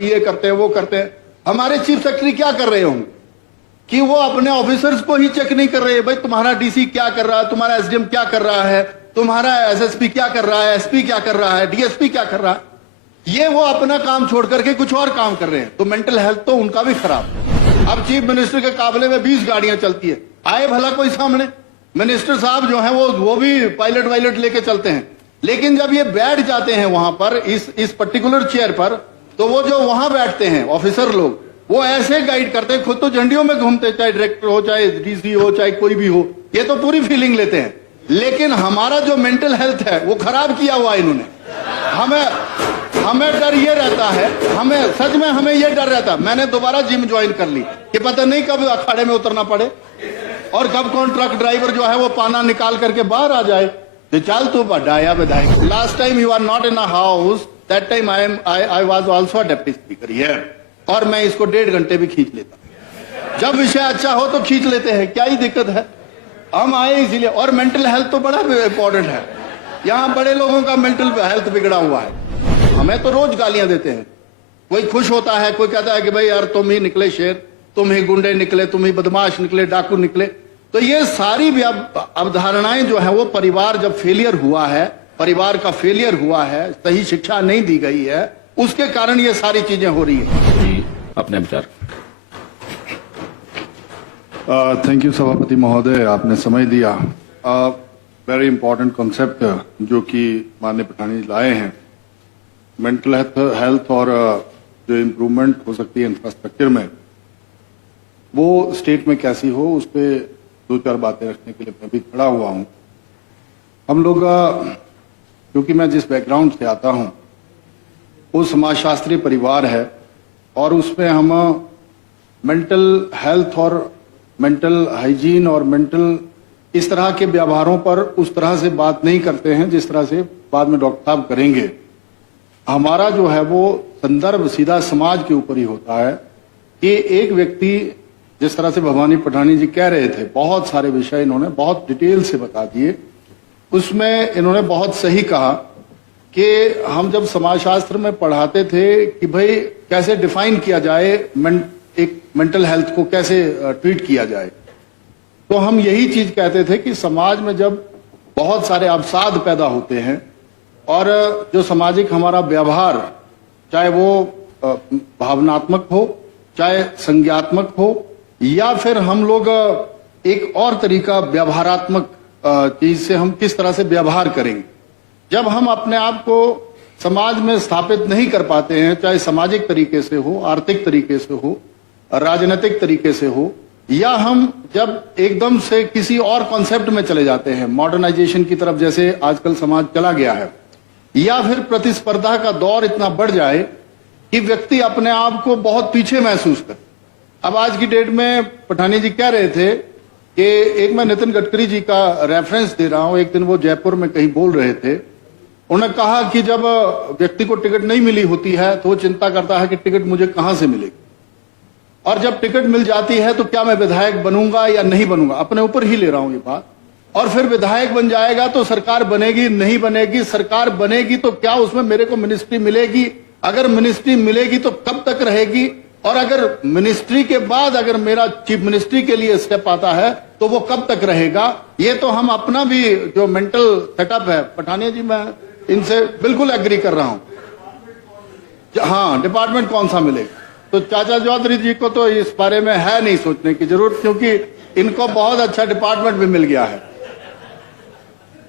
ये करते हैं वो करते हैं। हमारे चीफ सेक्रेटरी क्या कर रहे होंगे कि वो अपने ऑफिसर्स को ही चेक नहीं कर रहे। भाई तुम्हारा डीसी क्या कर रहा है, तुम्हारा एसडीएम क्या कर रहा है, तुम्हारा एसएसपी क्या कर रहा है, एसपी क्या कर रहा है, डीएसपी क्या कर रहा है। ये वो अपना काम छोड़ करके कुछ और काम कर रहे हैं, तो मेंटल हेल्थ तो उनका भी खराब है। अब चीफ मिनिस्टर के काबले में 20 गाड़ियां चलती है, आए भला कोई सामने। मिनिस्टर साहब जो है वो भी पायलट वायलट लेके चलते हैं, लेकिन जब ये बैठ जाते हैं वहां पर इस पर्टिकुलर चेयर पर, तो वो जो वहां बैठते हैं ऑफिसर लोग, वो ऐसे गाइड करते हैं, खुद तो झंडियों में घूमते, चाहे डायरेक्टर हो, चाहे डीसी हो, चाहे कोई भी हो, ये तो पूरी फीलिंग लेते हैं। लेकिन हमारा जो मेंटल हेल्थ है वो खराब किया हुआ इन्होंने। हमें डर ये रहता है, हमें सच में हमें ये डर रहता है। मैंने दोबारा जिम ज्वाइन कर ली कि पता नहीं कब अखाड़े में उतरना पड़े और कब कौन ट्रक ड्राइवर जो है वो पाना निकाल करके बाहर आ जाए। तो चल तू बढ़ाया विधायक, last time you are not in a house, that time I was also deputy speaker here, और मैं इसको 1.5 घंटे भी खींच लेता। जब विषय अच्छा हो तो खींच लेते हैं, क्या ही दिक्कत है। हम आए इसीलिए। और मेंटल हेल्थ तो बड़ा इंपॉर्टेंट है। यहाँ बड़े लोगों का मेंटल हेल्थ बिगड़ा हुआ है। हमें तो रोज गालियां देते हैं, कोई खुश होता है, कोई कहता है कि भाई यार तुम ही निकले शेर, तुम ही गुंडे निकले, तुम ही बदमाश निकले, डाकू निकले। तो ये सारी भी अवधारणाएं जो है वो परिवार जब फेलियर हुआ है, परिवार का फेलियर हुआ है, सही शिक्षा नहीं दी गई है, उसके कारण ये सारी चीजें हो रही है। अपने विचार। थैंक यू सभापति महोदय, आपने समय दिया। वेरी इंपॉर्टेंट कॉन्सेप्ट जो कि माननीय पठानी लाए हैं, मेंटल हेल्थ और जो इम्प्रूवमेंट हो सकती है इंफ्रास्ट्रक्चर में, वो स्टेट में कैसी हो, उस पर 2-4 बातें रखने के लिए मैं भी खड़ा हुआ हूं। हम लोग क्योंकि मैं जिस बैकग्राउंड से आता हूं वो समाजशास्त्रीय परिवार है, और उसमें हम मेंटल हेल्थ और मेंटल हाइजीन और मेंटल इस तरह के व्यवहारों पर उस तरह से बात नहीं करते हैं जिस तरह से बाद में डॉक्टर साहब करेंगे। हमारा जो है वो संदर्भ सीधा समाज के ऊपर ही होता है कि एक व्यक्ति, जिस तरह से भवानी पठानी जी कह रहे थे, बहुत सारे विषय इन्होंने बहुत डिटेल से बता दिए। उसमें इन्होंने बहुत सही कहा कि हम जब समाजशास्त्र में पढ़ाते थे कि भाई कैसे डिफाइन किया जाए एक मेंटल हेल्थ को, कैसे ट्रीट किया जाए, तो हम यही चीज कहते थे कि समाज में जब बहुत सारे अवसाद पैदा होते हैं और जो सामाजिक हमारा व्यवहार, चाहे वो भावनात्मक हो, चाहे संज्ञात्मक हो, या फिर हम लोग एक और तरीका व्यवहारात्मक चीज से हम किस तरह से व्यवहार करेंगे, जब हम अपने आप को समाज में स्थापित नहीं कर पाते हैं, चाहे सामाजिक तरीके से हो, आर्थिक तरीके से हो, राजनीतिक तरीके से हो, या हम जब एकदम से किसी और कॉन्सेप्ट में चले जाते हैं, मॉडर्नाइजेशन की तरफ जैसे आजकल समाज चला गया है, या फिर प्रतिस्पर्धा का दौर इतना बढ़ जाए कि व्यक्ति अपने आप को बहुत पीछे महसूस करे। अब आज की डेट में पठानी जी कह रहे थे कि एक मैं नितिन गडकरी जी का रेफरेंस दे रहा हूं, एक दिन वो जयपुर में कहीं बोल रहे थे, उन्होंने कहा कि जब व्यक्ति को टिकट नहीं मिली होती है तो वो चिंता करता है कि टिकट मुझे कहां से मिलेगी, और जब टिकट मिल जाती है तो क्या मैं विधायक बनूंगा या नहीं बनूंगा, अपने ऊपर ही ले रहा हूं ये बात। और फिर विधायक बन जाएगा तो सरकार बनेगी नहीं बनेगी, सरकार बनेगी तो क्या उसमें मेरे को मिनिस्ट्री मिलेगी, अगर मिनिस्ट्री मिलेगी तो कब तक रहेगी, और अगर मिनिस्ट्री के बाद अगर मेरा चीफ मिनिस्ट्री के लिए स्टेप आता है तो वो कब तक रहेगा। ये तो हम अपना भी जो मेंटल सेटअप है, पठानिया जी मैं इनसे बिल्कुल एग्री कर रहा हूं। हाँ, डिपार्टमेंट कौन सा मिलेगा, तो चाचा चौधरी जी को तो इस बारे में है नहीं सोचने की जरूरत, क्योंकि इनको बहुत अच्छा डिपार्टमेंट भी मिल गया है।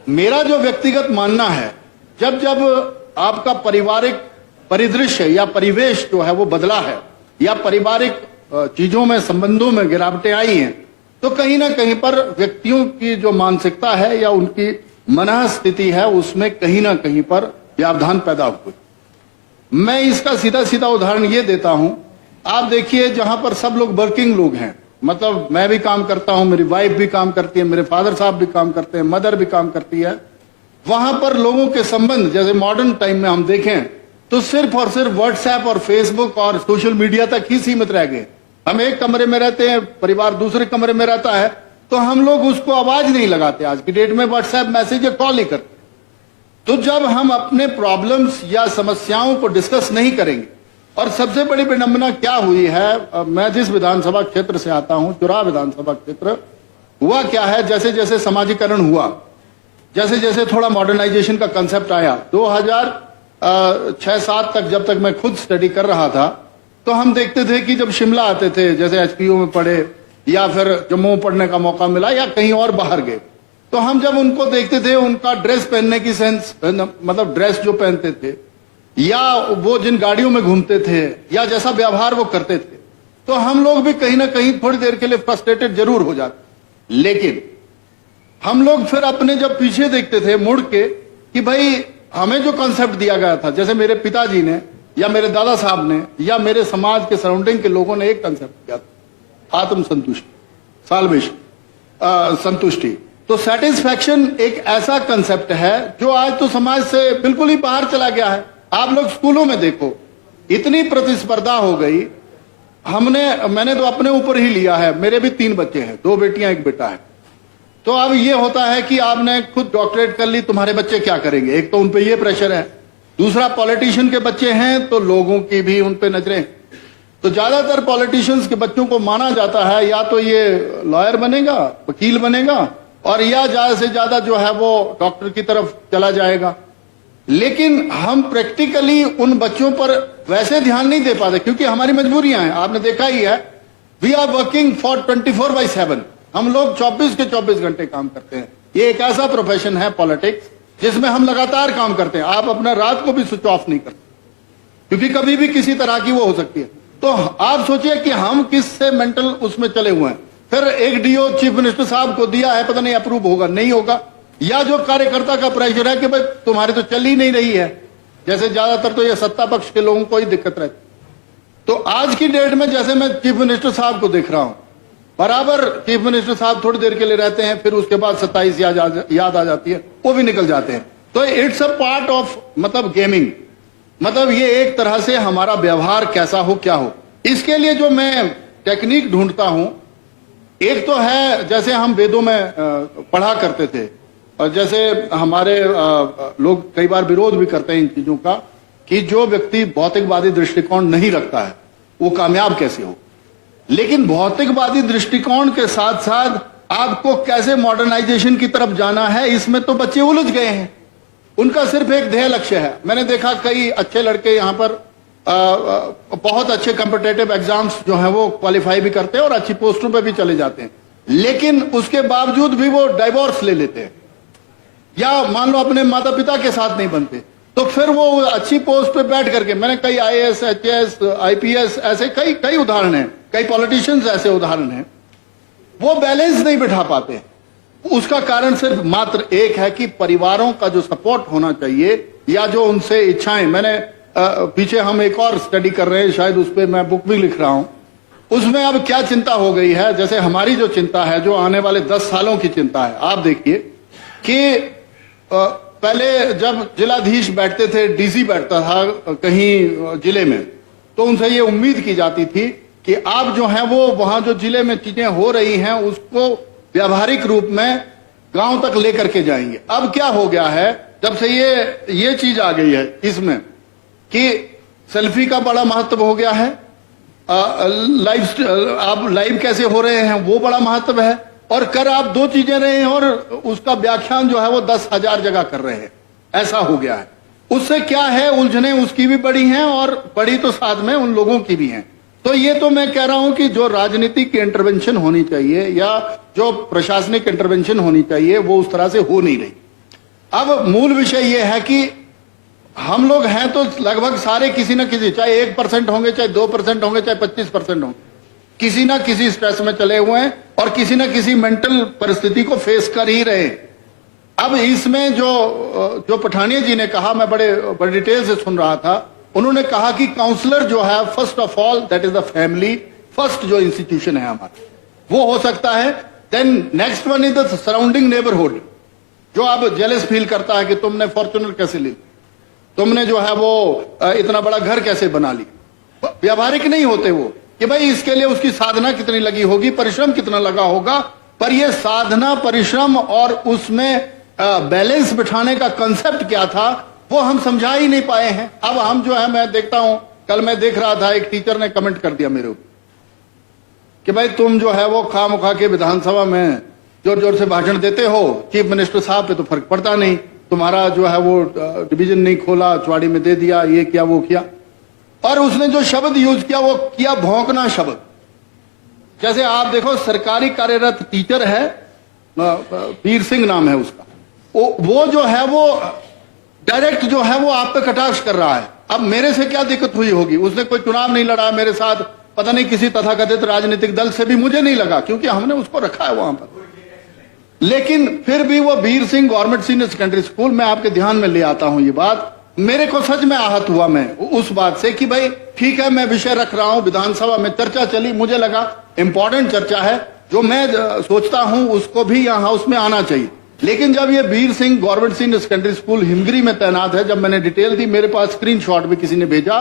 मेरा जो व्यक्तिगत मानना है, जब जब आपका पारिवारिक परिदृश्य या परिवेश जो है वो बदला है, या पारिवारिक चीजों में, संबंधों में गिरावटें आई हैं, तो कहीं ना कहीं पर व्यक्तियों की जो मानसिकता है या उनकी मनः स्थिति है, उसमें कहीं ना कहीं पर व्यवधान पैदा हुए। मैं इसका सीधा सीधा उदाहरण ये देता हूं, आप देखिए जहां पर सब लोग वर्किंग लोग हैं, मतलब मैं भी काम करता हूं, मेरी वाइफ भी काम करती है, मेरे फादर साहब भी काम करते हैं, मदर भी काम करती है, वहां पर लोगों के संबंध जैसे मॉडर्न टाइम में हम देखें तो सिर्फ और सिर्फ व्हाट्सएप और फेसबुक और सोशल मीडिया तक ही सीमित रह गए। हम एक कमरे में रहते हैं, परिवार दूसरे कमरे में रहता है, तो हम लोग उसको आवाज नहीं लगाते। आज की डेट में व्हाट्सएप मैसेज या कॉल ही करते। तो जब हम अपने प्रॉब्लम्स या समस्याओं को डिस्कस नहीं करेंगे, और सबसे बड़ी विडंबना क्या हुई है, मैं जिस विधानसभा क्षेत्र से आता हूं, चुरा विधानसभा क्षेत्र, हुआ क्या है, जैसे जैसे समाजीकरण हुआ, जैसे जैसे थोड़ा मॉडर्नाइजेशन का कंसेप्ट आया, 2006-07 तक जब तक मैं खुद स्टडी कर रहा था, तो हम देखते थे कि जब शिमला आते थे, जैसे एचपीयू में पढ़े या फिर जम्मू पढ़ने का मौका मिला या कहीं और बाहर गए, तो हम जब उनको देखते थे, उनका ड्रेस पहनने की सेंस, मतलब ड्रेस जो पहनते थे या वो जिन गाड़ियों में घूमते थे या जैसा व्यवहार वो करते थे, तो हम लोग भी कहीं ना कहीं थोड़ी देर के लिए फ्रस्ट्रेटेड जरूर हो जाते। लेकिन हम लोग फिर अपने जब पीछे देखते थे मुड़ के कि भाई हमें जो कॉन्सेप्ट दिया गया था, जैसे मेरे पिताजी ने या मेरे दादा साहब ने या मेरे समाज के सराउंडिंग के लोगों ने एक कॉन्सेप्ट दिया था, आत्मसंतुष्टि, साल्वेशन, संतुष्टि। तो सेटिस्फैक्शन एक ऐसा कंसेप्ट है जो आज तो समाज से बिल्कुल ही बाहर चला गया है। आप लोग स्कूलों में देखो, इतनी प्रतिस्पर्धा हो गई। मैंने तो अपने ऊपर ही लिया है, मेरे भी 3 बच्चे हैं, 2 बेटियां 1 बेटा है। तो अब ये होता है कि आपने खुद डॉक्टरेट कर ली, तुम्हारे बच्चे क्या करेंगे, एक तो उन पे ये प्रेशर है, दूसरा पॉलिटिशियन के बच्चे हैं तो लोगों की भी उन पे नजरें। तो ज्यादातर पॉलिटिशियंस के बच्चों को माना जाता है या तो ये लॉयर बनेगा, वकील बनेगा, और या ज्यादा से ज्यादा जो है वो डॉक्टर की तरफ चला जाएगा। लेकिन हम प्रैक्टिकली उन बच्चों पर वैसे ध्यान नहीं दे पाते क्योंकि हमारी मजबूरियां हैं। आपने देखा ही है, वी आर वर्किंग फॉर 24/7। हम लोग 24 के 24 घंटे काम करते हैं। ये एक ऐसा प्रोफेशन है पॉलिटिक्स जिसमें हम लगातार काम करते हैं। आप अपना रात को भी स्विच ऑफ नहीं करते क्योंकि कभी भी किसी तरह की वो हो सकती है। तो आप सोचिए कि हम किस से मेंटल उसमें चले हुए हैं। फिर एक डीओ चीफ मिनिस्टर साहब को दिया है, पता नहीं अप्रूव होगा नहीं होगा, या जो कार्यकर्ता का प्रेशर है कि भाई तुम्हारी तो चल ही नहीं रही है, जैसे ज्यादातर तो ये सत्ता पक्ष के लोगों को ही दिक्कत रहती। तो आज की डेट में जैसे मैं चीफ मिनिस्टर साहब को देख रहा हूं, बराबर चीफ मिनिस्टर साहब थोड़ी देर के लिए रहते हैं, फिर उसके बाद 27 याद आ जाती है, वो भी निकल जाते हैं। तो इट्स अ पार्ट ऑफ मतलब गेमिंग, मतलब ये एक तरह से हमारा व्यवहार कैसा हो क्या हो। इसके लिए जो मैं टेक्निक ढूंढता हूं, एक तो है जैसे हम वेदों में पढ़ा करते थे, और जैसे हमारे लोग कई बार विरोध भी करते हैं इन चीजों का कि जो व्यक्ति भौतिकवादी दृष्टिकोण नहीं रखता है वो कामयाब कैसे हो। लेकिन भौतिकवादी दृष्टिकोण के साथ साथ आपको कैसे मॉडर्नाइजेशन की तरफ जाना है, इसमें तो बच्चे उलझ गए हैं। उनका सिर्फ एक ध्येय लक्ष्य है। मैंने देखा कई अच्छे लड़के यहां पर बहुत अच्छे कॉम्पिटिटिव एग्जाम्स जो हैं वो क्वालिफाई भी करते हैं और अच्छी पोस्टों पे भी चले जाते हैं, लेकिन उसके बावजूद भी वो डाइवोर्स ले लेते हैं या मान लो अपने माता पिता के साथ नहीं बनते, तो फिर वो अच्छी पोस्ट पे बैठ करके, मैंने कई IAS, HAS, IPS ऐसे कई उदाहरण हैं, कई पॉलिटिशियंस ऐसे उदाहरण हैं, वो बैलेंस नहीं बिठा पाते। उसका कारण सिर्फ मात्र एक है कि परिवारों का जो सपोर्ट होना चाहिए या जो उनसे इच्छाएं, मैंने पीछे हम एक और स्टडी कर रहे हैं, शायद उस पर मैं बुक भी लिख रहा हूं, उसमें अब क्या चिंता हो गई है। जैसे हमारी जो चिंता है, जो आने वाले 10 सालों की चिंता है, आप देखिए कि पहले जब जिलाधीश बैठते थे, डीसी बैठता था कहीं जिले में, तो उनसे ये उम्मीद की जाती थी कि आप जो है वो वहां जो जिले में चीजें हो रही हैं उसको व्यावहारिक रूप में गांव तक लेकर के जाएंगे। अब क्या हो गया है, जब से ये चीज आ गई है इसमें कि सेल्फी का बड़ा महत्व हो गया है, आप लाइव कैसे हो रहे हैं वो बड़ा महत्व है, और कर आप 2 चीजें रहे हैं और उसका व्याख्यान जो है वो 10,000 जगह कर रहे हैं, ऐसा हो गया है। उससे क्या है, उलझने उसकी भी बड़ी हैं और बड़ी तो साथ में उन लोगों की भी हैं। तो ये तो मैं कह रहा हूं कि जो राजनीतिक इंटरवेंशन होनी चाहिए या जो प्रशासनिक इंटरवेंशन होनी चाहिए वो उस तरह से हो नहीं रही। अब मूल विषय ये है कि हम लोग हैं तो लगभग सारे किसी न किसी, चाहे 1% होंगे, चाहे 2% होंगे, चाहे 25% होंगे, किसी ना किसी स्ट्रेस में चले हुए हैं और किसी ना किसी मेंटल परिस्थिति को फेस कर ही रहे हैं। अब इसमें जो पठानिया जी ने कहा, मैं बड़े डिटेल से सुन रहा था, उन्होंने कहा कि काउंसलर जो है first of all that is the family, first जो इंस्टीट्यूशन है हमारा वो हो सकता है। Then next one is the surrounding neighbourhood, जो आप जेलस फील करता है कि तुमने फॉर्च्यूनर कैसे ली, तुमने जो है वो इतना बड़ा घर कैसे बना ली। व्यावहारिक नहीं होते वो कि भाई इसके लिए उसकी साधना कितनी लगी होगी, परिश्रम कितना लगा होगा, पर ये साधना, परिश्रम और उसमें बैलेंस बिठाने का कंसेप्ट क्या था वो हम समझा ही नहीं पाए हैं। अब हम जो है, मैं देखता हूं कल मैं देख रहा था, एक टीचर ने कमेंट कर दिया मेरे ऊपर कि भाई तुम जो है वो खामखा के विधानसभा में जोर जोर से भाषण देते हो, चीफ मिनिस्टर साहब पे तो फर्क पड़ता नहीं, तुम्हारा जो है वो डिवीजन नहीं खोला, चुवाड़ी में दे दिया, ये किया वो किया। और उसने जो शब्द यूज किया वो किया भौंकना शब्द। जैसे आप देखो, सरकारी कार्यरत टीचर है, वीर सिंह नाम है उसका, वो जो है वो डायरेक्ट जो है वो आप पे कटाक्ष कर रहा है। अब मेरे से क्या दिक्कत हुई होगी? उसने कोई चुनाव नहीं लड़ा मेरे साथ, पता नहीं किसी तथाकथित राजनीतिक दल से भी मुझे नहीं लगा, क्योंकि हमने उसको रखा है वहां पर। लेकिन फिर भी वो Veer Singh government senior secondary school, मैं आपके ध्यान में ले आता हूं ये बात, मेरे को सच में आहत हुआ मैं उस बात से कि भाई ठीक है, मैं विषय रख रहा हूं, विधानसभा में चर्चा चली, मुझे लगा इंपॉर्टेंट चर्चा है, जो मैं सोचता हूं उसको भी यहां हाउस में आना चाहिए। लेकिन जब ये Veer Singh government senior secondary school Himgiri में तैनात है, जब मैंने डिटेल दी, मेरे पास स्क्रीनशॉट भी किसी ने भेजा,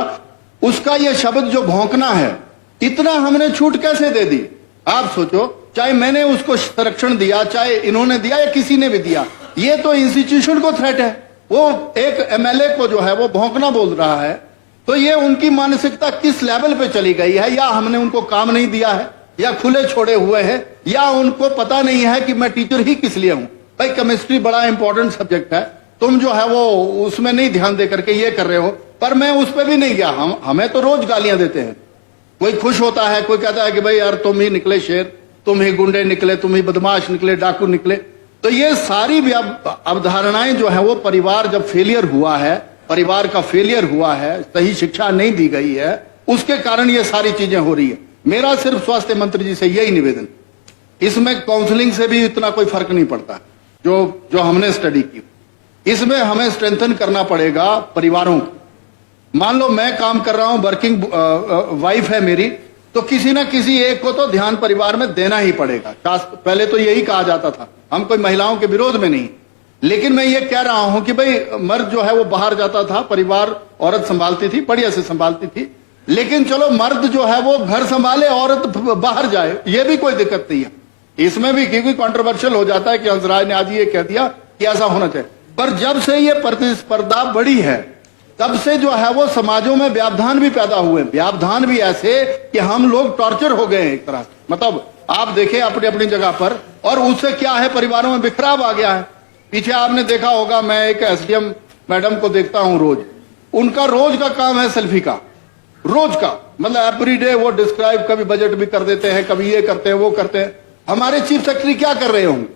उसका ये शब्द जो भौंकना है, इतना हमने छूट कैसे दे दी? आप सोचो, चाहे मैंने उसको संरक्षण दिया, चाहे इन्होंने दिया या किसी ने भी दिया, ये तो इंस्टीट्यूशन को थ्रेट है। वो एक एमएलए को जो है वो भौंकना बोल रहा है, तो ये उनकी मानसिकता किस लेवल पे चली गई है? या हमने उनको काम नहीं दिया है, या खुले छोड़े हुए हैं, या उनको पता नहीं है कि मैं टीचर ही किस लिए हूं। भाई केमिस्ट्री बड़ा इंपॉर्टेंट सब्जेक्ट है, तुम जो है वो उसमें नहीं ध्यान दे करके ये कर रहे हो। पर मैं उस पर भी नहीं गया। हमें तो रोज गालियां देते हैं, कोई खुश होता है, कोई कहता है कि भाई यार तुम ही निकले शेर, तुम ही गुंडे निकले, तुम ही बदमाश निकले, डाकू निकले। तो ये सारी अवधारणाएं जो है वो परिवार जब फेलियर हुआ है, परिवार का फेलियर हुआ है, सही शिक्षा नहीं दी गई है, उसके कारण ये सारी चीजें हो रही है। मेरा सिर्फ स्वास्थ्य मंत्री जी से यही निवेदन, इसमें काउंसलिंग से भी इतना कोई फर्क नहीं पड़ता जो हमने स्टडी की, इसमें हमें स्ट्रेंथन करना पड़ेगा परिवारों को। मान लो मैं काम कर रहा हूं, वर्किंग वाइफ है मेरी, तो किसी ना किसी एक को तो ध्यान परिवार में देना ही पड़ेगा। पहले तो यही कहा जाता था, हम कोई महिलाओं के विरोध में नहीं, लेकिन मैं ये कह रहा हूं कि भाई मर्द जो है वो बाहर जाता था, परिवार औरत संभालती थी, बढ़िया से संभालती थी। लेकिन चलो मर्द जो है वो घर संभाले, औरत बाहर जाए, ये भी कोई दिक्कत नहीं है। इसमें भी क्योंकि कंट्रोवर्शियल हो जाता है कि हंसराज ने आज ये कह दिया कि ऐसा होना चाहिए। पर जब से ये प्रतिस्पर्धा बढ़ी है, तब से जो है वो समाजों में व्यवधान भी पैदा हुए, व्यवधान भी ऐसे कि हम लोग टॉर्चर हो गए हैं एक तरह से। मतलब आप देखें अपनी अपनी जगह पर, और उससे क्या है, परिवारों में बिखराव आ गया है। पीछे आपने देखा होगा, मैं एक एसडीएम मैडम को देखता हूं रोज, उनका रोज का काम है सेल्फी का, रोज का, मतलब एवरीडे वो डिस्क्राइब, कभी बजट भी कर देते हैं, कभी ये करते हैं वो करते हैं। हमारे चीफ सेक्रेटरी क्या कर रहे होंगे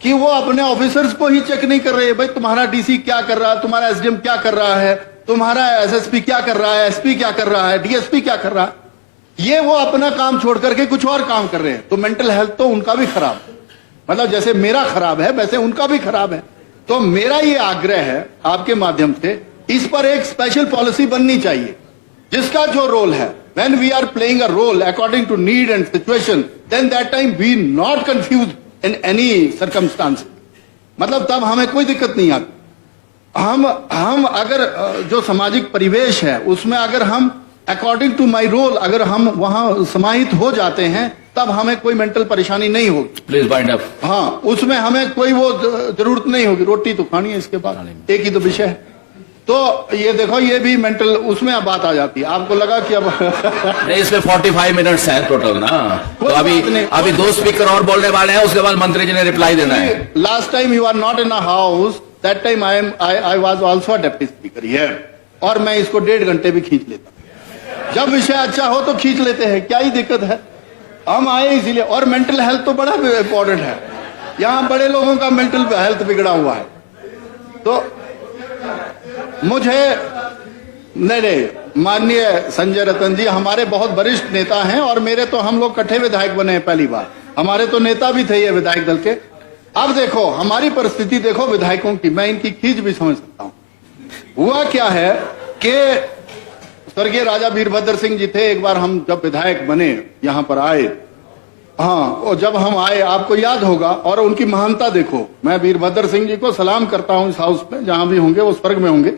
कि वो अपने ऑफिसर्स को ही चेक नहीं कर रहे, भाई तुम्हारा डीसी क्या कर रहा है, तुम्हारा एसडीएम क्या कर रहा है, तुम्हारा एसएसपी क्या कर रहा है, एसपी क्या कर रहा है, डीएसपी क्या कर रहा है। ये वो अपना काम छोड़ करके कुछ और काम कर रहे हैं। तो मेंटल हेल्थ तो उनका भी खराब, मतलब जैसे मेरा खराब है वैसे उनका भी खराब है। तो मेरा ये आग्रह है आपके माध्यम से, इस पर एक स्पेशल पॉलिसी बननी चाहिए, जिसका जो रोल है, when we are playing a role according to need and situation, then that time we not confused in any circumstance. मतलब तब हमें कोई दिक्कत नहीं आती। हम अगर जो सामाजिक परिवेश है उसमें अगर हम अकॉर्डिंग टू माई रोल अगर हम वहां समाहित हो जाते हैं, तब हमें कोई मेंटल परेशानी नहीं होगी। Please bind up. हाँ, उसमें हमें कोई वो जरूरत नहीं होगी, रोटी तो खानी है, इसके बाद एक ही तो विषय है। तो ये देखो, ये भी मेंटल उसमें अब बात आ जाती है। आपको लगा कि अब नहीं, इसमें 45 मिनट्स है टोटल ना, तो अभी 2 स्पीकर और बोलने वाले हैं, उसके बाद मंत्री जी ने रिप्लाई देना है। Last time you are not in a house, that time I was also a deputy speaker here, और मैं इसको 1.5 घंटे भी खींच लेता। जब विषय अच्छा हो तो खींच लेते हैं, क्या ही दिक्कत है, हम आए इसीलिए। और मेंटल हेल्थ तो बड़ा इंपॉर्टेंट है, यहाँ बड़े लोगों का मेंटल हेल्थ बिगड़ा हुआ है। तो मुझे नहीं, माननीय संजय रतन जी हमारे बहुत वरिष्ठ नेता हैं, और मेरे तो हम लोग इकट्ठे विधायक बने हैं पहली बार, हमारे तो नेता भी थे ये विधायक दल के। अब देखो हमारी परिस्थिति देखो विधायकों की, मैं इनकी खींच भी समझ सकता हूं। हुआ क्या है कि स्वर्गीय राजा वीरभद्र सिंह जी थे, एक बार हम जब विधायक बने यहां पर आए, हाँ, और जब हम आए आपको याद होगा, और उनकी महानता देखो, मैं वीरभद्र सिंह जी को सलाम करता हूं इस हाउस में, जहां भी होंगे वो स्वर्ग में होंगे।